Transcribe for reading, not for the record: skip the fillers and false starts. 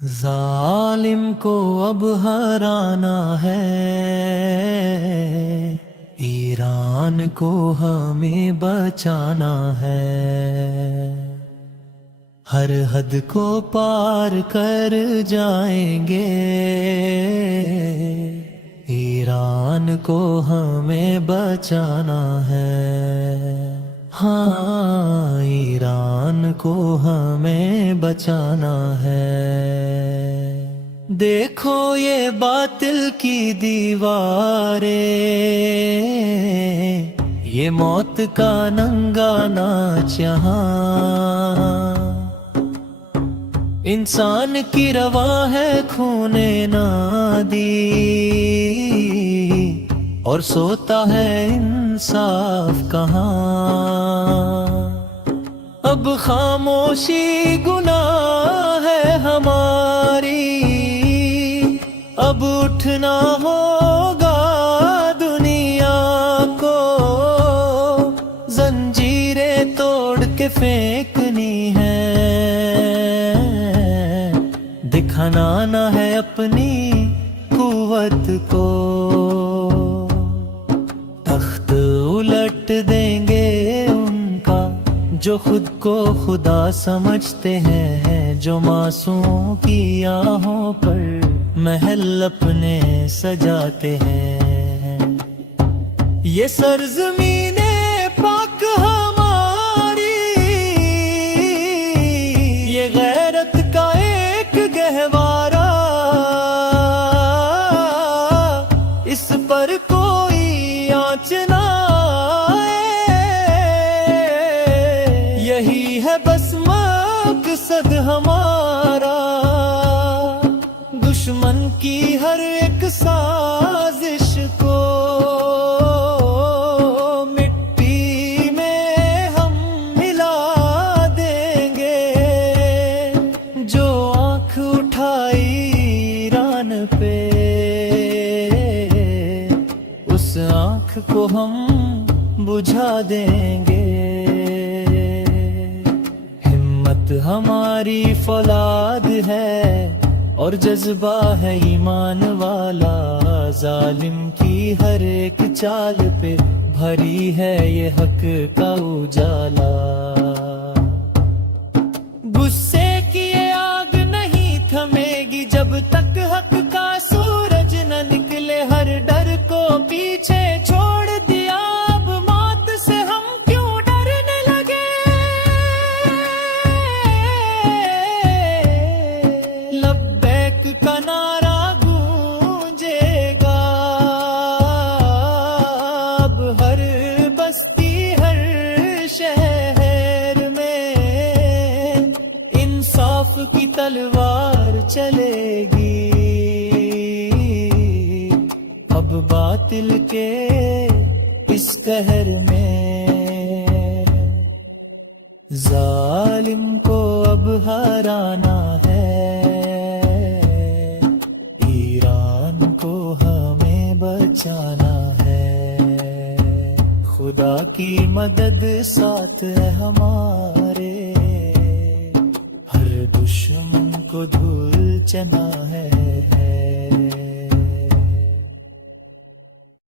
ظالم کو اب ہرانا ہے، ایران کو ہمیں بچانا ہے۔ ہر حد کو پار کر جائیں گے، ایران کو ہمیں بچانا ہے۔ ہاں، ایران کو ہمیں بچانا ہے۔ دیکھو یہ باطل کی دیواریں، یہ موت کا ننگا ناچ یہاں۔ انسان کی رواں ہے خون نادی، اور سوتا ہے انصاف کہاں۔ اب خاموشی گناہ ہے ہماری، اب اٹھنا ہوگا دنیا کو۔ زنجیریں توڑ کے پھینکنی ہے، دکھانا ہے اپنی قوت کو۔ تخت الٹ دیں گے ان کا جو خود کو خدا سمجھتے ہیں، جو معصوموں کی آہوں پر محل اپنے سجاتے ہیں۔ یہ سرزمین پاک ہماری، یہ غیرت کا ایک گہوارہ، اس پر کوئی آنچ نہ آئے۔ یہی ہے بس مقصد ہمارا، دشمن کی ہر ایک سازش کو مٹی میں ہم ملا دیں گے۔ جو آنکھ اٹھائی ایران پہ، اس آنکھ کو ہم بجھا دیں گے۔ ہمت ہماری فولاد ہے اور جذبہ ہے ایمان والا، ظالم کی ہر ایک چال پہ بھری ہے یہ حق کا اجالا۔ غصے کی یہ آگ نہیں تھمے گی جب تک حق کا سورج نہ نکلے۔ ہر ڈر کو پیچھے چھوڑ دیا، اب موت سے ہم کیوں ڈرنے لگے۔ لبیک کا نعرہ گونجے گا، اب ہر بستی ہر شہر میں انصاف کی تلوار چلے گی۔ اب باطل کے اس قہر میں ظالم کو اب ہرانا ہے، ایران کو ہمیں بچانا ہے۔ خدا کی مدد ساتھ ہے ہمارے، ہر دشمن کو دھول چنا ہے۔